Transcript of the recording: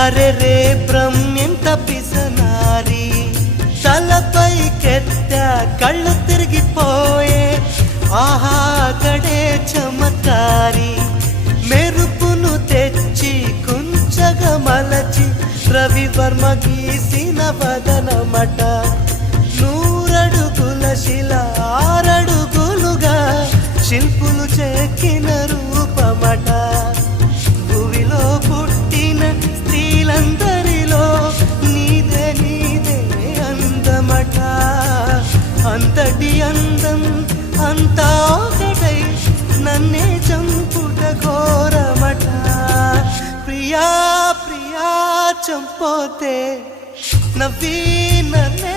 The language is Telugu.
అరే రే బ్రహ్మెంత పిసనారి తలపై కెత్త కళ్ళు తిరిగిపోయే ఆహా కడే చమత్కారి మెరుపును తెచ్చి కుంచగా మలచి రవివర్మ గీసిన వదనమట నూరడుగుల శిల ఆరడుగులుగా శిల్పులు చెక్కిన రూపమట భూమిలో పుట్టిన స్త్రీలందరిలో నీదే నీదే అందమట అంతటి అందం అంతా ఒకటై నన్నే చంపుట ఘోరమట ప్రియా ప్రియా చంపోతే నవ్వి నన్నే